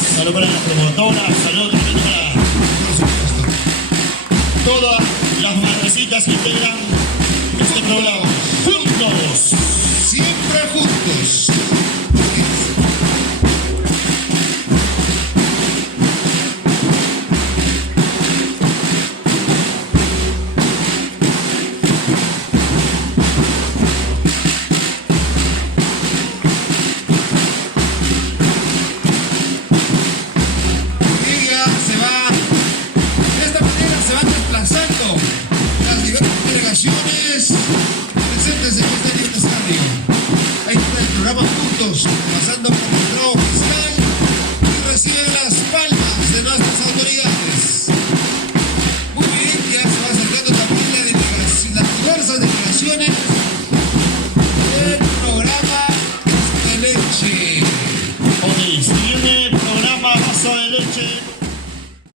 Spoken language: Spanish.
Saludos para la promotora, saludos también para todas las madrecitas que integran este programa. ¡Juntos! Siempre juntos. Presentes en este aniversario. Ahí está el programa Juntos, pasando por el trabajo fiscal y reciben las palmas de nuestras autoridades. Muy bien, ya se va acercando también las diversas delegaciones del programa Vaso de Leche. Ok, si viene el programa Vaso de Leche.